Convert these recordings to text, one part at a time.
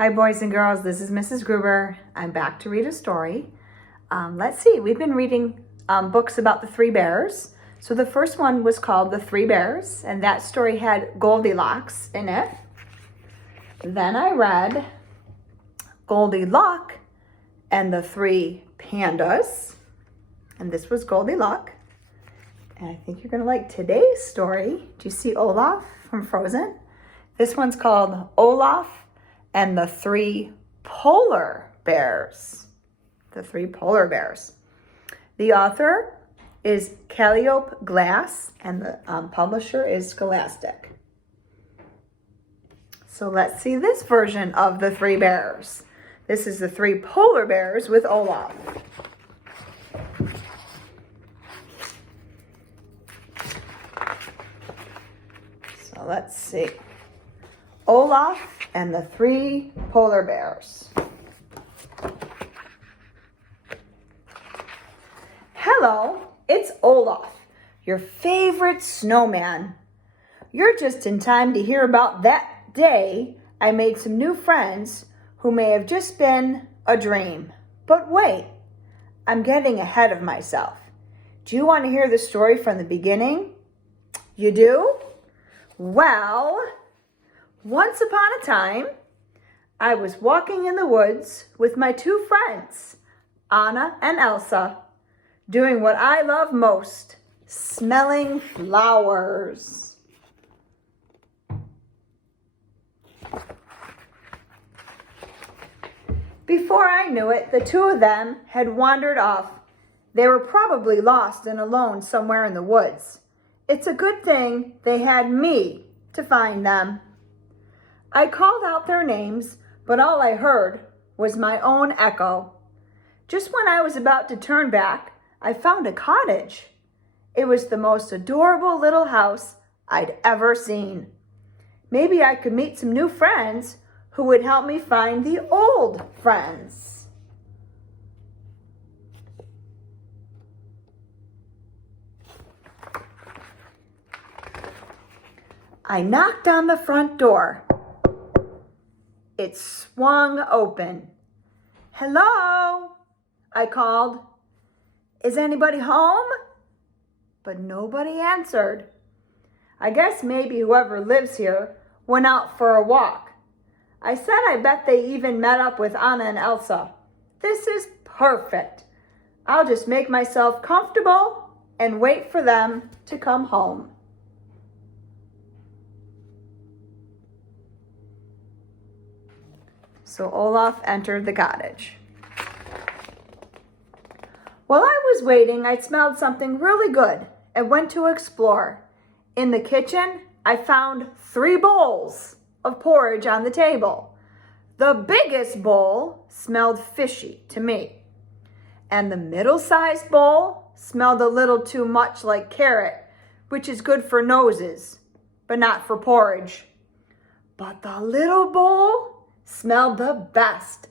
Hi, boys and girls. This is Mrs. Gruber. I'm back to read a story. Let's see. We've been reading books about the three bears. So the first one was called The Three Bears, and that story had Goldilocks in it. Then I read Goldilocks and the Three Pandas, and this was Goldilocks. And I think you're going to like today's story. Do you see Olaf from Frozen? This one's called Olaf and the Three Polar Bears. The Three Polar Bears. The author is Calliope Glass, and the publisher is Scholastic. So let's see this version of the Three Bears. This is the Three Polar Bears with Olaf. So let's see. Olaf and the Three Polar Bears. Hello, it's Olaf, your favorite snowman. You're just in time to hear about that day I made some new friends who may have just been a dream. But wait, I'm getting ahead of myself. Do you want to hear the story from the beginning? You do? Well, once upon a time, I was walking in the woods with my two friends, Anna and Elsa, doing what I love most, smelling flowers. Before I knew it, the two of them had wandered off. They were probably lost and alone somewhere in the woods. It's a good thing they had me to find them. I called out their names, but all I heard was my own echo. Just when I was about to turn back, I found a cottage. It was the most adorable little house I'd ever seen. Maybe I could meet some new friends who would help me find the old friends. I knocked on the front door. It swung open. Hello, I called. Is anybody home? But nobody answered. I guess maybe whoever lives here went out for a walk. I said I bet they even met up with Anna and Elsa. This is perfect. I'll just make myself comfortable and wait for them to come home. So Olaf entered the cottage. While I was waiting, I smelled something really good and went to explore. In the kitchen, I found 3 bowls of porridge on the table. The biggest bowl smelled fishy to me, and the middle-sized bowl smelled a little too much like carrot, which is good for noses, but not for porridge. But the little bowl smelled the best,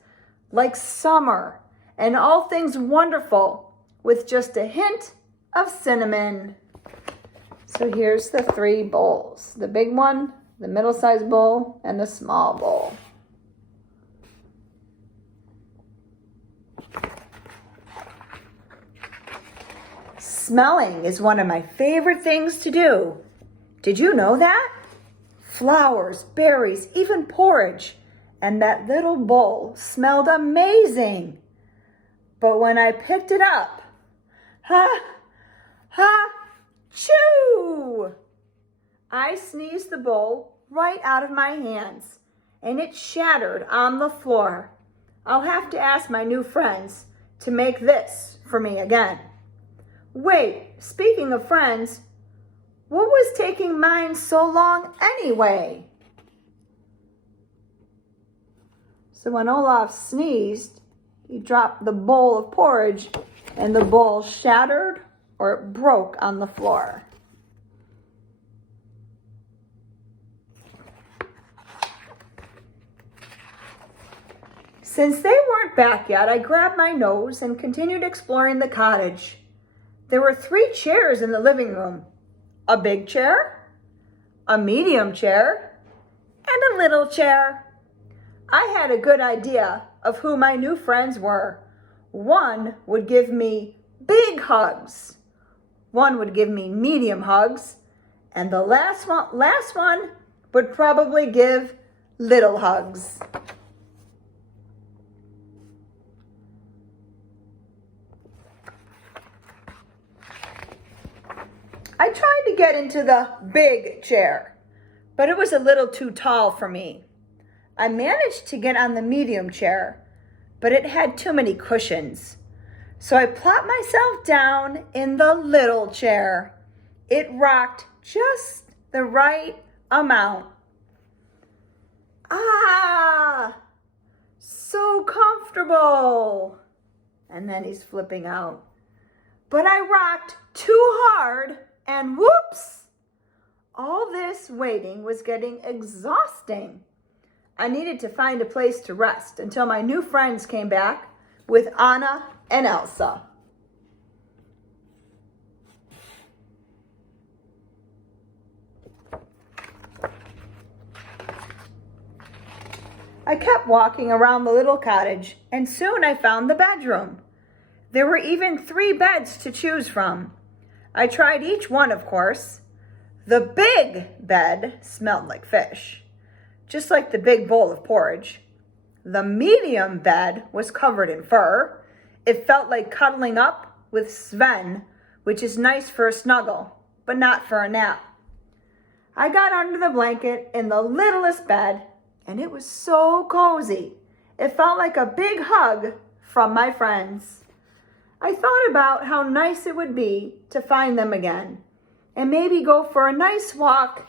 like summer and all things wonderful, with just a hint of cinnamon. So here's the 3 bowls. The big one, the middle-sized bowl, and the small bowl. Smelling is one of my favorite things to do. Did you know that? Flowers, berries, even porridge. And that little bowl smelled amazing. But when I picked it up, choo! I sneezed the bowl right out of my hands, and it shattered on the floor. I'll have to ask my new friends to make this for me again. Wait, speaking of friends, what was taking mine so long anyway? So when Olaf sneezed, he dropped the bowl of porridge, and the bowl shattered or it broke on the floor. Since they weren't back yet, I grabbed my nose and continued exploring the cottage. There were 3 chairs in the living room. A big chair, a medium chair, and a little chair. I had a good idea of who my new friends were. One would give me big hugs. One would give me medium hugs. And the last one would probably give little hugs. I tried to get into the big chair, but it was a little too tall for me. I managed to get on the medium chair, but it had too many cushions. So I plopped myself down in the little chair. It rocked just the right amount. Ah, so comfortable. And then he's flipping out. But I rocked too hard and whoops, all this waiting was getting exhausting. I needed to find a place to rest until my new friends came back with Anna and Elsa. I kept walking around the little cottage, and soon I found the bedroom. There were even 3 beds to choose from. I tried each one, of course. The big bed smelled like fish, just like the big bowl of porridge. The medium bed was covered in fur. It felt like cuddling up with Sven, which is nice for a snuggle, but not for a nap. I got under the blanket in the littlest bed, and it was so cozy. It felt like a big hug from my friends. I thought about how nice it would be to find them again and maybe go for a nice walk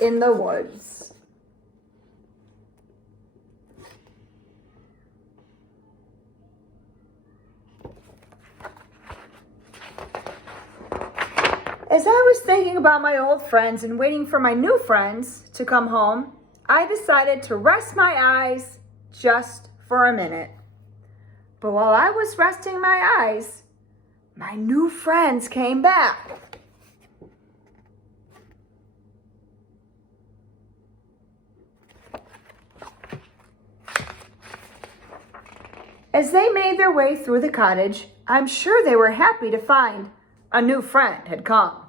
in the woods. As I was thinking about my old friends and waiting for my new friends to come home, I decided to rest my eyes just for a minute. But while I was resting my eyes, my new friends came back. As they made their way through the cottage, I'm sure they were happy to find a new friend had come.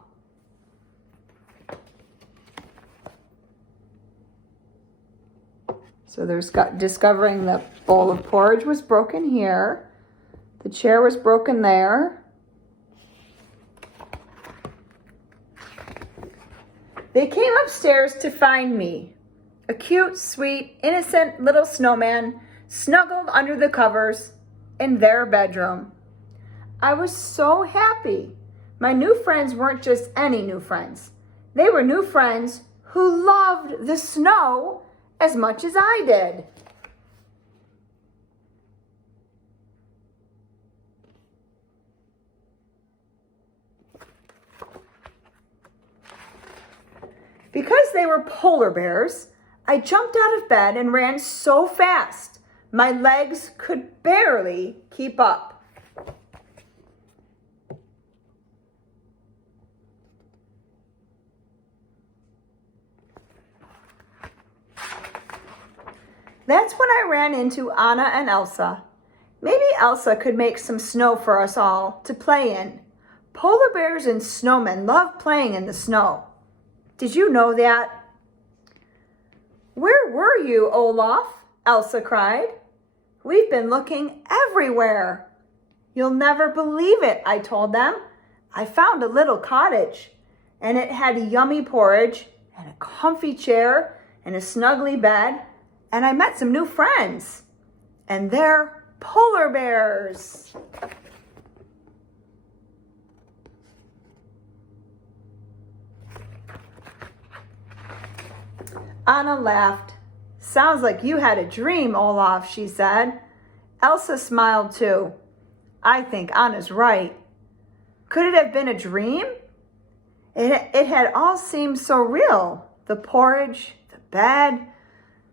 So there's discovering the bowl of porridge was broken here. The chair was broken there. They came upstairs to find me, a cute, sweet, innocent little snowman snuggled under the covers in their bedroom. I was so happy. My new friends weren't just any new friends. They were new friends who loved the snow as much as I did. Because they were polar bears, I jumped out of bed and ran so fast, my legs could barely keep up. That's when I ran into Anna and Elsa. Maybe Elsa could make some snow for us all to play in. Polar bears and snowmen love playing in the snow. Did you know that? Where were you, Olaf? Elsa cried. We've been looking everywhere. You'll never believe it, I told them. I found a little cottage, and it had yummy porridge and a comfy chair and a snuggly bed. And I met some new friends, and they're polar bears. Anna laughed. Sounds like you had a dream, Olaf, she said. Elsa smiled too. I think Anna's right. Could it have been a dream? It had all seemed so real. The porridge, the bed.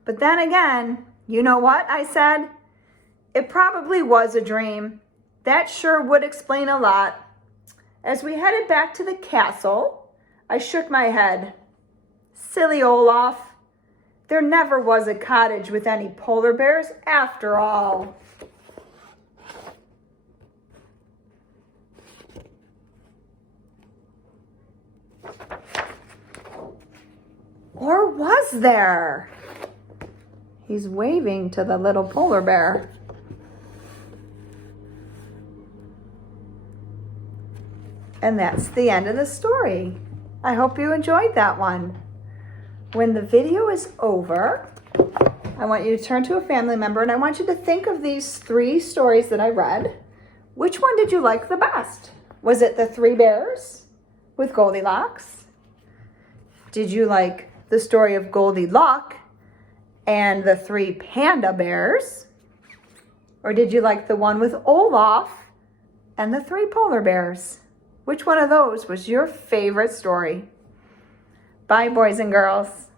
But then again, you know what? I said. It probably was a dream. That sure would explain a lot. As we headed back to the castle, I shook my head. Silly Olaf. There never was a cottage with any polar bears after all. Or was there? He's waving to the little polar bear. And that's the end of the story. I hope you enjoyed that one. When the video is over, I want you to turn to a family member and I want you to think of these 3 stories that I read. Which one did you like the best? Was it the 3 bears with Goldilocks? Did you like the story of Goldilocks and the 3 panda bears? Or did you like the one with Olaf and the 3 polar bears? Which one of those was your favorite story? Bye, boys and girls.